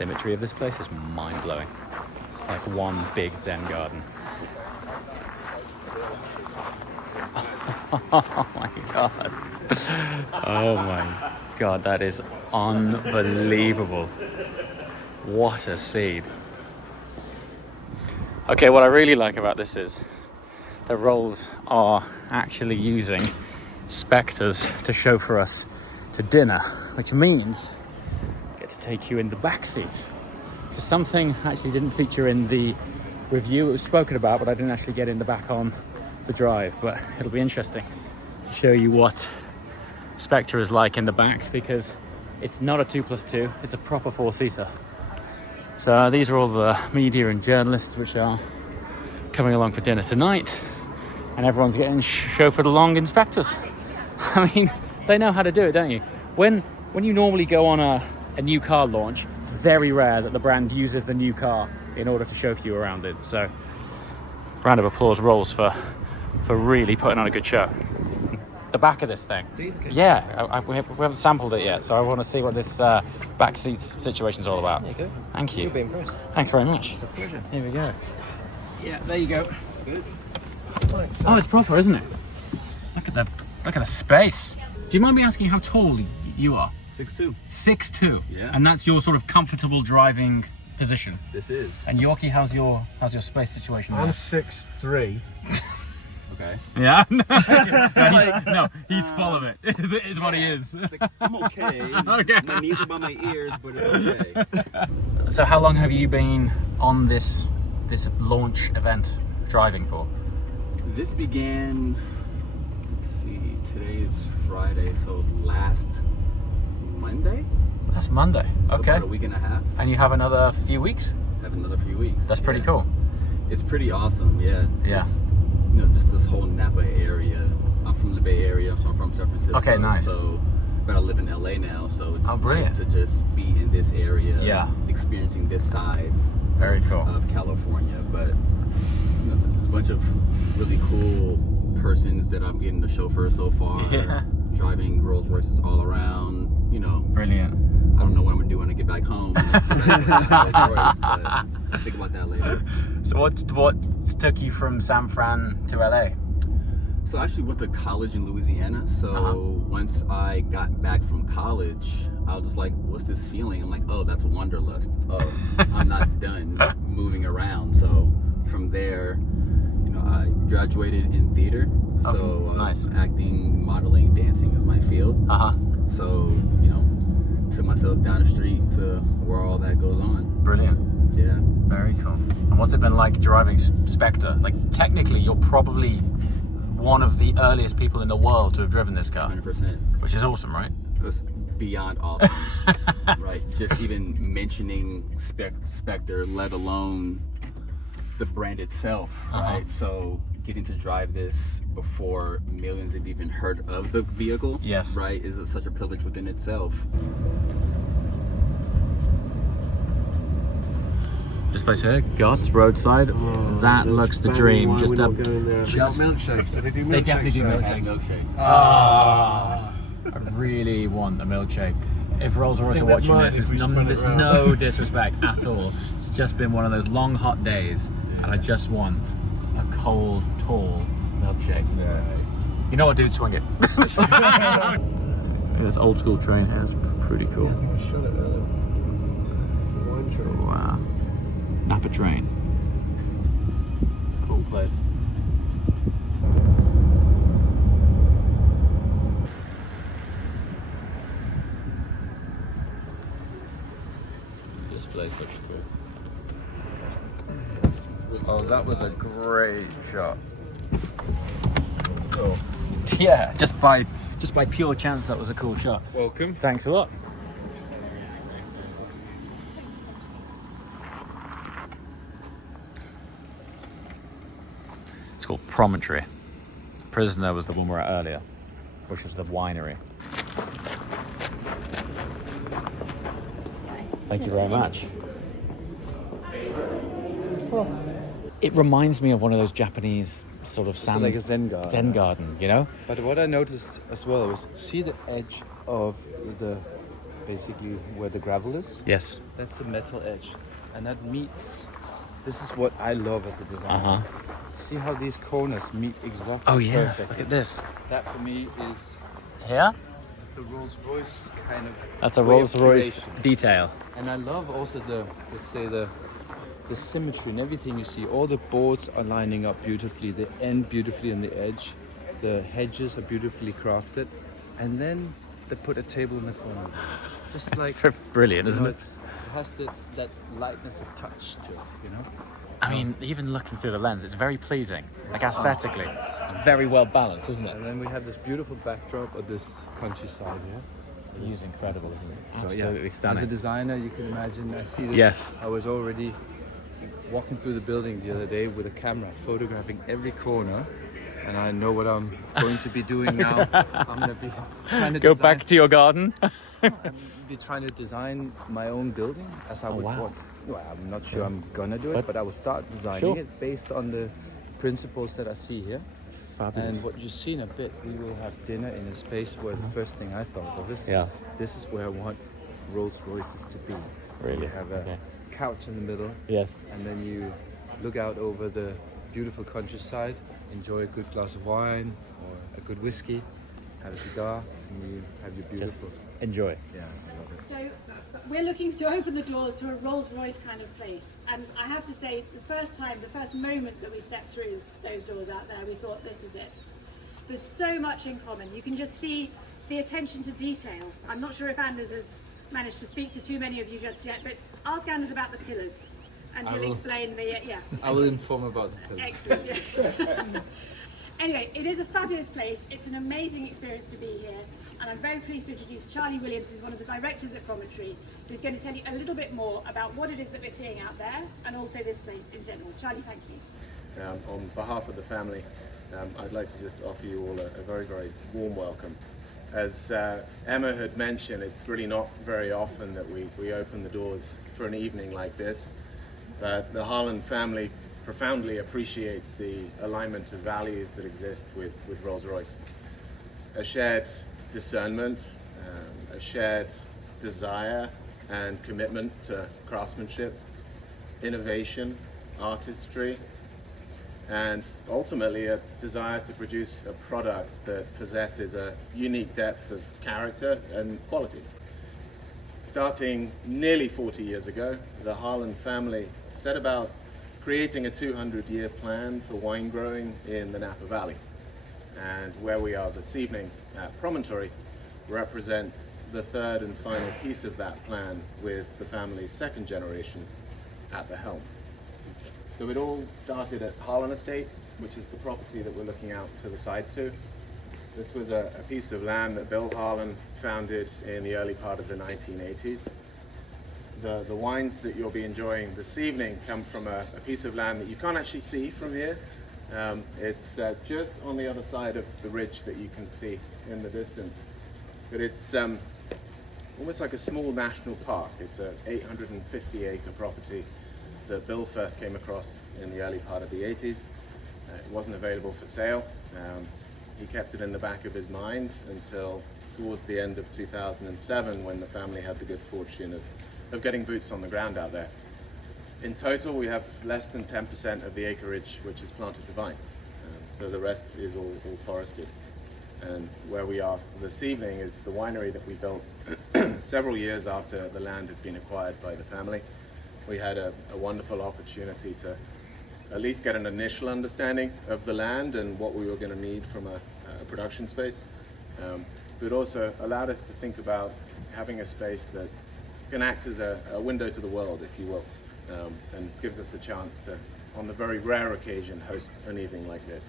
symmetry of this place is mind-blowing. It's like one big Zen garden. Oh my god. Oh my god, that is unbelievable. What a scene. Okay, what I really like about this is the Rolls are actually using Spectres to chauffeur us to dinner, which means I get to take you in the back seat. Something actually didn't feature in the review. It was spoken about, but I didn't actually get in the back on the drive. But it'll be interesting to show you what Spectre is like in the back, because it's not a 2+2, it's a proper 4-seater. So these are all the media and journalists which are coming along for dinner tonight, and everyone's getting chauffeured along in Spectres. I mean, they know how to do it, don't you? When you normally go on a new car launch, it's very rare that the brand uses the new car in order to chauffeur you around it. So, round of applause, Rolls, for really putting on a good show. The back of this thing. Okay. Yeah, we haven't sampled it yet, so I want to see what this back seat situation's all about. There you go. Thank you. You'll be impressed. Thanks very much. It's a pleasure. Here we go. Yeah, there you go. Good. Right, so. Oh, it's proper, isn't it? Look at the space. Do you mind me asking how tall you are? 6'2". 6'2". Yeah. And that's your sort of comfortable driving position. This is. And Yorkie, how's your space situation? I'm 6'3". Okay. Yeah. No, he's full of it. Is what he is. I'm okay. Okay. My knees are by my ears, but it's okay. So how long have you been on this launch event driving for? This began, let's see, today is Friday, so last Monday? That's Monday. So okay. about a week and a half. And you have another few weeks? Have another few weeks. That's pretty yeah. cool. It's pretty awesome, yeah. Yeah. Just this whole Napa area. I'm from the Bay Area, so I'm from San Francisco. Okay, nice. But I live in LA now, so it's brilliant. nice to just be in this area, Yeah. experiencing this side Very cool. of California. But there's a bunch of really cool persons that I'm getting to chauffeur so far. Yeah. Driving Rolls-Royces all around, Brilliant. I don't know what I'm gonna do when I get back home. But I'll think about that later. So what took you from San Fran to LA? So I actually went to college in Louisiana. So once I got back from college, I was just like, what's this feeling? I'm like, oh, that's wanderlust. Oh, I'm not done moving around. So from there, I graduated in theater. So nice. Acting, modeling, dancing is my field. So, took myself down the street to where all that goes on. Brilliant. Yeah. Very cool. And what's it been like driving Spectre? Like, technically, you're probably one of the earliest people in the world to have driven this car. 100%. Which is awesome, right? It's beyond awesome. Right. Just even mentioning Spectre, let alone the brand itself, right? So getting to drive this before millions have even heard of the vehicle, yes, right, is such a privilege within itself. This place here, Guts Roadside. That looks the dream. Just got milkshakes. Do they do milkshakes? They definitely do there? milkshakes. Ah. I really want a milkshake. If Rolls-Royce are they watching might this, if we spin it there's round. no disrespect at all. It's just been one of those long, hot days, and I just want a cold, tall milkshake. Yeah. You know what, dude? Swing it. This old school train here is pretty cool. I think I shot it earlier. Wine train. Wow. Napa train. Cool place. This place looks cool. Oh, that was a great shot. Oh. Yeah, just by pure chance, that was a cool shot. Welcome. Thanks a lot. It's called Promontory. The Prisoner was the one we were at earlier, which was the winery. Thank you very much. It reminds me of one of those Japanese sort of sand, like a Zen garden. Zen garden, you know? But what I noticed as well was, see the edge of the basically where the gravel is. Yes. That's the metal edge. And that meets, this is what I love as a designer. See how these corners meet exactly Oh yes, perfectly. look at this. That for me is, Here? it's a Rolls-Royce kind of That's a way of Rolls-Royce creation. detail. And I love also the, let's say the symmetry and everything you see. All the boards are lining up beautifully. They end beautifully on the edge. The hedges are beautifully crafted. And then they put a table in the corner. Just like, Brilliant, isn't it? It has that lightness of touch to it, you know? I mean, even looking through the lens, it's very pleasing. Like aesthetically, it's very well balanced, isn't it? And then we have this beautiful backdrop of this countryside here. The view's incredible, isn't it? So Absolutely as a stunning. designer, you can imagine, I see this. Yes. I was already walking through the building the other day with a camera, photographing every corner. And I know what I'm going to be doing now. I'm going to be trying to Go back to your garden. I'm be trying to design my own building as I would wow. want. Well, I'm not sure I'm gonna do it, but I will start designing Sure. it based on the principles that I see here. Fabulous. And what you see in a bit, we will have dinner in a space where the first thing I thought of is, Yeah. this is where I want Rolls-Royces to be. Really? You have a Okay. couch in the middle, Yes. and then you look out over the beautiful countryside, enjoy a good glass of wine or a good whiskey, have a cigar, and you have your beautiful. Enjoy. Yeah, I love it. So we're looking to open the doors to a Rolls-Royce kind of place, and I have to say the first moment that we stepped through those doors out there, we thought this is it. There's so much in common. You can just see the attention to detail. I'm not sure if Anders has managed to speak to too many of you just yet, but ask Anders about the pillars and I he'll will. explain the, yeah. I will inform about the pillars. Excellent, yes. Anyway, it is a fabulous place. It's an amazing experience to be here. And I'm very pleased to introduce Charlie Williams, who's one of the directors at Promontory, who's going to tell you a little bit more about what it is that we're seeing out there and also this place in general. Charlie, thank you. On behalf of the family, I'd like to just offer you all a very, very warm welcome. As Emma had mentioned, it's really not very often that we open the doors for an evening like this. But the Harlan family profoundly appreciates the alignment of values that exist with Rolls-Royce. A shared discernment, a shared desire and commitment to craftsmanship, innovation, artistry, and ultimately a desire to produce a product that possesses a unique depth of character and quality. Starting nearly 40 years ago, the Harlan family set about creating a 200-year plan for wine growing in the Napa Valley. And where we are this evening at Promontory represents the third and final piece of that plan, with the family's second generation at the helm. So it all started at Harlan Estate, which is the property that we're looking out to the side to. This was a piece of land that Bill Harlan founded in the early part of the 1980s. The wines that you'll be enjoying this evening come from a piece of land that you can't actually see from here. It's just on the other side of the ridge that you can see in the distance. But it's almost like a small national park. It's an 850-acre property that Bill first came across in the early part of the 80s. It wasn't available for sale. He kept it in the back of his mind until towards the end of 2007, when the family had the good fortune of getting boots on the ground out there. In total, we have less than 10% of the acreage which is planted to vine. So the rest is all forested. And where we are this evening is the winery that we built several years after the land had been acquired by the family. We had a wonderful opportunity to at least get an initial understanding of the land and what we were going to need from a production space. But it also allowed us to think about having a space that can act as a window to the world, if you will, and gives us a chance to, on the very rare occasion, host an evening like this.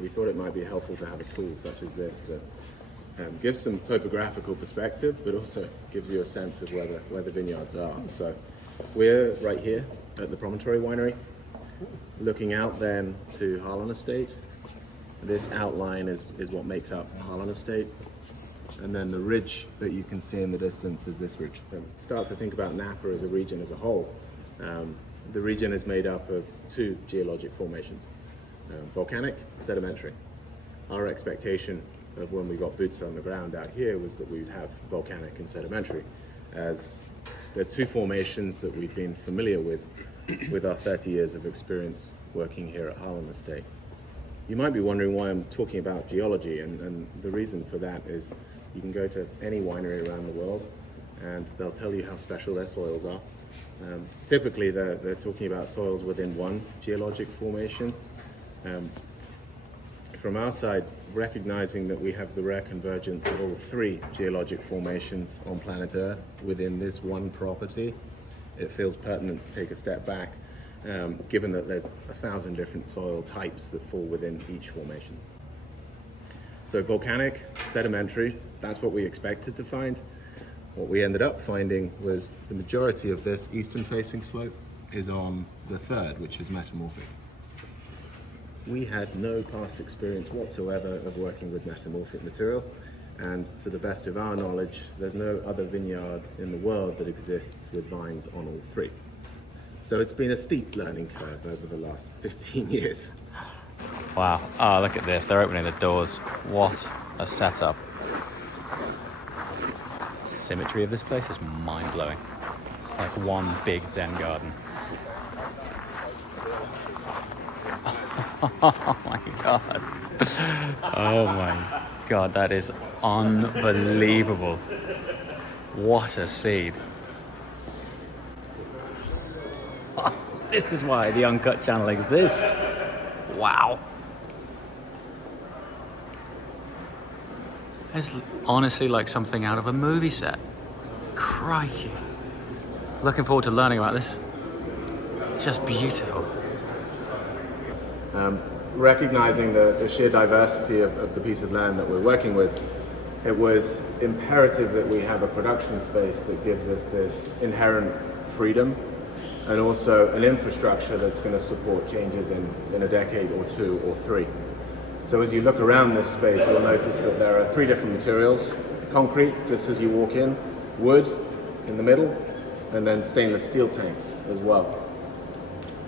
We thought it might be helpful to have a tool such as this that gives some topographical perspective, but also gives you a sense of where the vineyards are. So we're right here at the Promontory Winery, looking out then to Harlan Estate. This outline is what makes up Harlan Estate. And then the ridge that you can see in the distance is this ridge. Start to think about Napa as a region as a whole. The region is made up of two geologic formations, volcanic, sedimentary. Our expectation of when we got boots on the ground out here was that we would have volcanic and sedimentary. as there are two formations that we've been familiar with our 30 years of experience working here at Harlem Estate. You might be wondering why I'm talking about geology, and the reason for that is you can go to any winery around the world and they'll tell you how special their soils are. Typically they're talking about soils within one geologic formation. From our side, recognizing that we have the rare convergence of all three geologic formations on planet Earth within this one property, it feels pertinent to take a step back, given that there's 1,000 different soil types that fall within each formation. So volcanic, sedimentary, that's what we expected to find. What we ended up finding was the majority of this eastern-facing slope is on the third, which is metamorphic. We had no past experience whatsoever of working with metamorphic material, and to the best of our knowledge, there's no other vineyard in the world that exists with vines on all three. So it's been a steep learning curve over the last 15 years. Wow. Oh, look at this. They're opening the doors. What a setup. Symmetry of this place is mind-blowing. It's like one big Zen garden. Oh my god. Oh my god, that is unbelievable. What a seed. This is why the Uncut channel exists. Wow. It's honestly like something out of a movie set. Crikey. Looking forward to learning about this. Just beautiful. Recognizing the sheer diversity of the piece of land that we're working with, it was imperative that we have a production space that gives us this inherent freedom and also an infrastructure that's going to support changes in a decade or two or three. So as you look around this space, you'll notice that there are three different materials. Concrete, just as you walk in, wood in the middle, and then stainless steel tanks as well.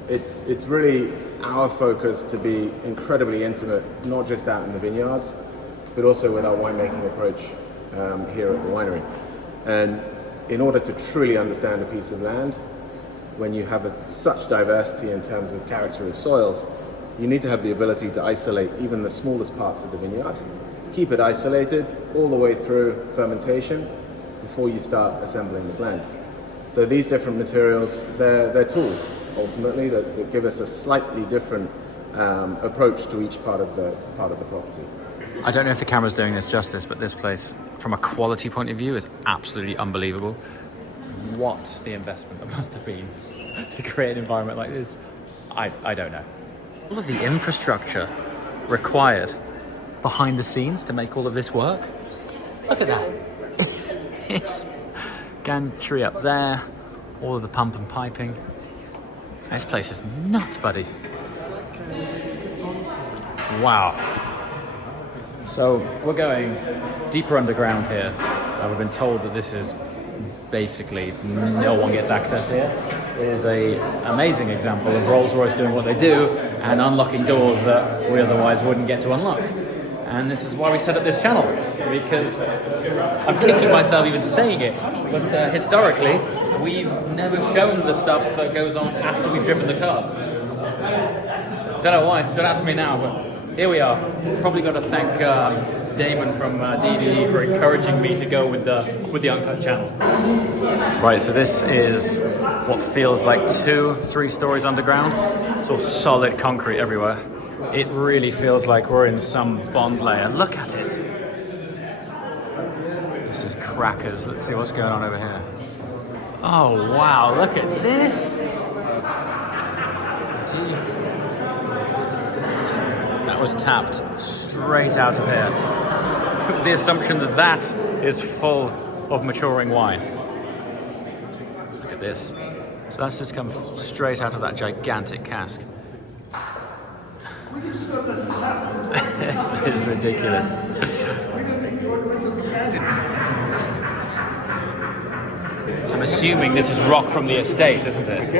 It's really our focus to be incredibly intimate, not just out in the vineyards, but also with our winemaking approach here at the winery. And in order to truly understand a piece of land, when you have such diversity in terms of character of soils, you need to have the ability to isolate even the smallest parts of the vineyard, keep it isolated all the way through fermentation before you start assembling the blend. So these different materials, they're tools, ultimately, that give us a slightly different approach to each part of the property. I don't know if the camera's doing this justice, but this place, from a quality point of view, is absolutely unbelievable. What the investment must have been to create an environment like this, I don't know. All of the infrastructure required behind the scenes to make all of this work. Look at that. It's gantry up there, all of the pump and piping. This place is nuts, buddy. Wow. So we're going deeper underground here. We've been told that this is basically no one gets access here. It is an amazing example of Rolls-Royce doing what they do and unlocking doors that we otherwise wouldn't get to unlock. And this is why we set up this channel, because I'm kicking myself even saying it, but historically, we've never shown the stuff that goes on after we've driven the cars. Don't know why, don't ask me now, but here we are. Probably got to thank Damon from DDE for encouraging me to go with the Uncut channel. Right, so this is what feels like 2-3 stories underground. It's all solid concrete everywhere. It really feels like we're in some bond layer. Look at it. This is crackers. Let's see what's going on over here. Oh wow, look at this. See? That was tapped straight out of here. With the assumption that that is full of maturing wine. Look at this. So that's just come straight out of that gigantic cask. This is ridiculous. I'm assuming this is rock from the estate, isn't it?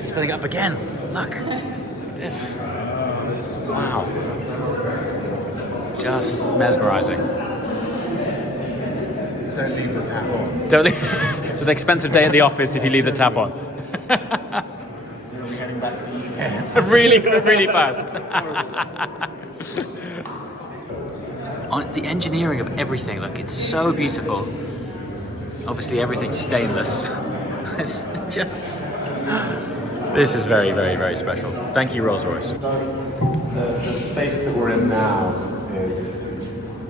It's filling up again. Look at this. Wow. Just mesmerizing. don't leave the tap on. Don't leave. It's an expensive day at the office if you leave the tap on. We'll be heading back to the UK. Really, really fast. On the engineering of everything, look, it's so beautiful. Obviously, everything's stainless. It's just. This is very, very, very special. Thank you, Rolls-Royce. The space that we're in now is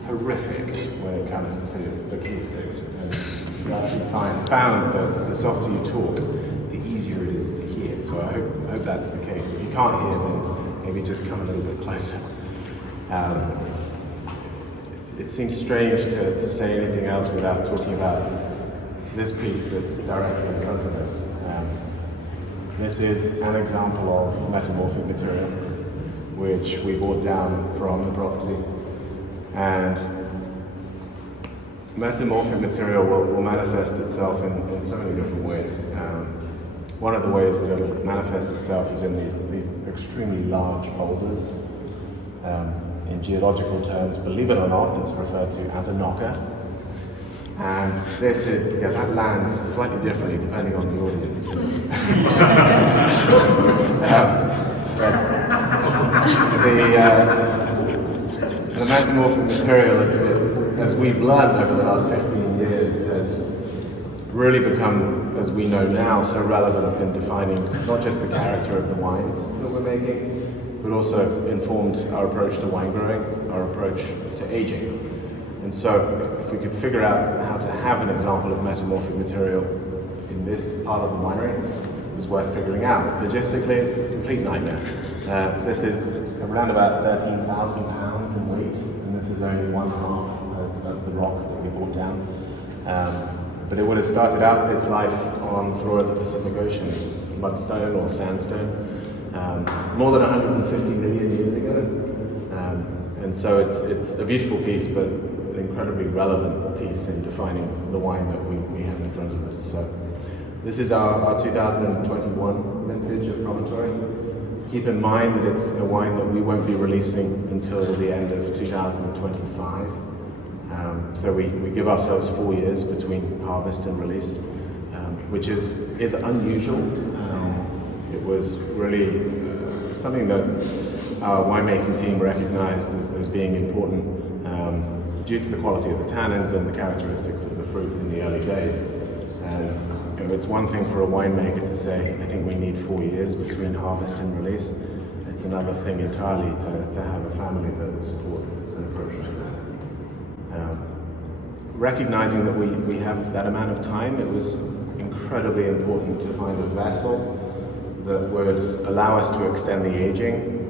horrific when it comes to the acoustics. And you actually found that the softer you talk, the easier it is to hear. So I hope that's the case. If you can't hear, then maybe just come a little bit closer. It seems strange to say anything else without talking about this piece that's directly in front of us. This is an example of metamorphic material, which we brought down from the property. And metamorphic material will manifest itself in so many different ways. One of the ways that it'll manifest itself is in these extremely large boulders. In geological terms, believe it or not, it's referred to as a knocker. And this is, that lands slightly differently depending on the audience. The metamorphic material, as we've learned over the last 15 years, has really become, as we know now, so relevant in defining not just the character of the wines that we're making, but also informed our approach to wine growing, our approach to aging. And so, if we could figure out how to have an example of metamorphic material in this part of the winery, it was worth figuring out. Logistically, complete nightmare. This is around about 13,000 pounds in weight, and this is only 1/2 of the rock that we brought down. But it would have started out its life on the floor of the Pacific Ocean, mudstone or sandstone, more than 150 million years ago. And so it's a beautiful piece, but an incredibly relevant piece in defining the wine that we have in front of us. So this is our 2021 vintage of Promontory. Keep in mind that it's a wine that we won't be releasing until the end of 2025. So we give ourselves 4 years between harvest and release, which is unusual. It was really something that our winemaking team recognized as being important due to the quality of the tannins and the characteristics of the fruit in the early days. And it's one thing for a winemaker to say, I think we need 4 years between harvest and release. It's another thing entirely to have a family that will support an approach like that. Recognizing that we have that amount of time, it was incredibly important to find a vessel that would allow us to extend the aging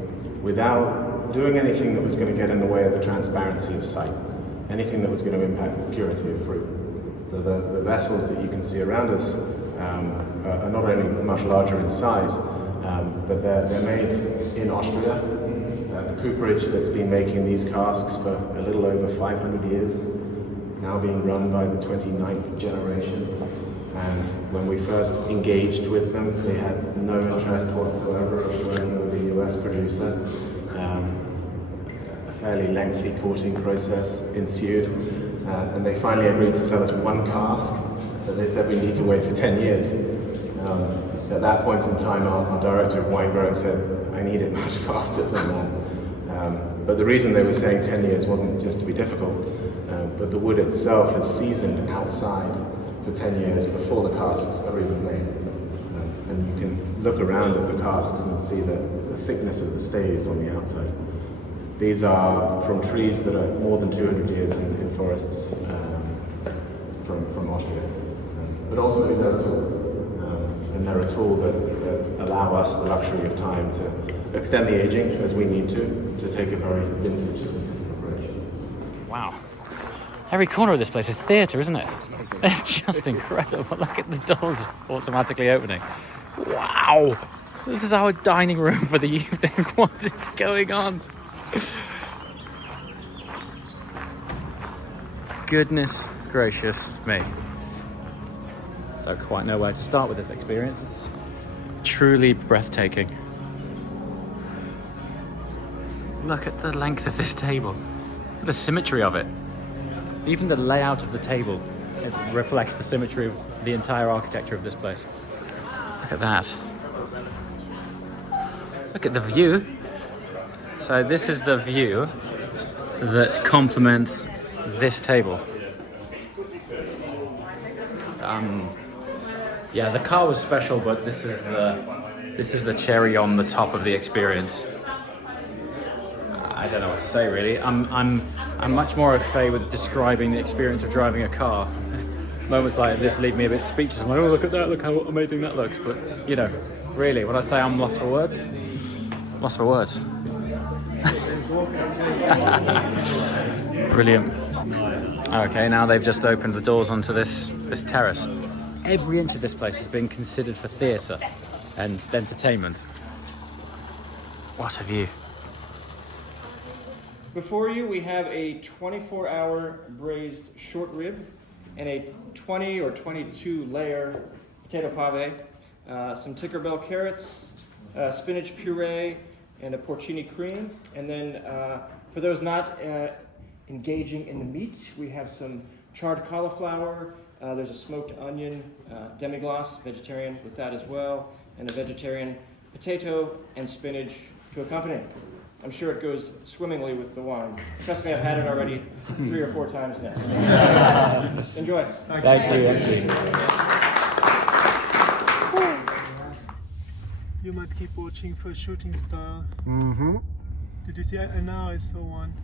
without doing anything that was going to get in the way of the transparency of sight, anything that was going to impact the purity of fruit. So the vessels that you can see around us are not only much larger in size, but they're made in Austria, a cooperage that's been making these casks for a little over 500 years. It's now being run by the 29th generation. And when we first engaged with them, they had no interest whatsoever of working with a US producer. A fairly lengthy courting process ensued, and they finally agreed to sell us one cask, but they said we need to wait for 10 years. At that point in time, our director of wine growing said, I need it much faster than that. But the reason they were saying 10 years wasn't just to be difficult, but the wood itself is seasoned outside for 10 years before the casks are even made. And you can look around at the casks and see the thickness of the staves on the outside. These are from trees that are more than 200 years in forests from Austria. But ultimately they're a tool. And they're a tool that allow us the luxury of time to extend the aging as we need to take a very vintage specific approach. Wow. Every corner of this place is theatre, isn't it? It's just incredible. Look at the doors automatically opening. Wow! This is our dining room for the evening. What is going on? Goodness gracious me. Don't quite know where to start with this experience. It's truly breathtaking. Look at the length of this table. The symmetry of it. Even the layout of the table It reflects the symmetry of the entire architecture of this place. Look at that. Look at the view. So this is the view that complements this table. Yeah, the car was special, but this is the cherry on the top of the experience. I don't know what to say really. I'm much more au fait with describing the experience of driving a car. Moments like this leave me a bit speechless. I'm like, oh, look at that, look how amazing that looks. But, you know, really, when I say I'm lost for words, lost for words. Brilliant. Okay, now they've just opened the doors onto this terrace. Every inch of this place has been considered for theatre and entertainment. What a view. Before you, we have a 24-hour braised short rib and a 20 or 22 layer potato pave, some Tinkerbell carrots, spinach puree, and a porcini cream. And then for those not engaging in the meat, we have some charred cauliflower. There's a smoked onion demi-glace, vegetarian with that as well, and a vegetarian potato and spinach to accompany. I'm sure it goes swimmingly with the wine. Trust me, I've had it already 3 or 4 times now. Enjoy. Thank you. You might keep watching for Shooting Star. Did you see? Now I saw one.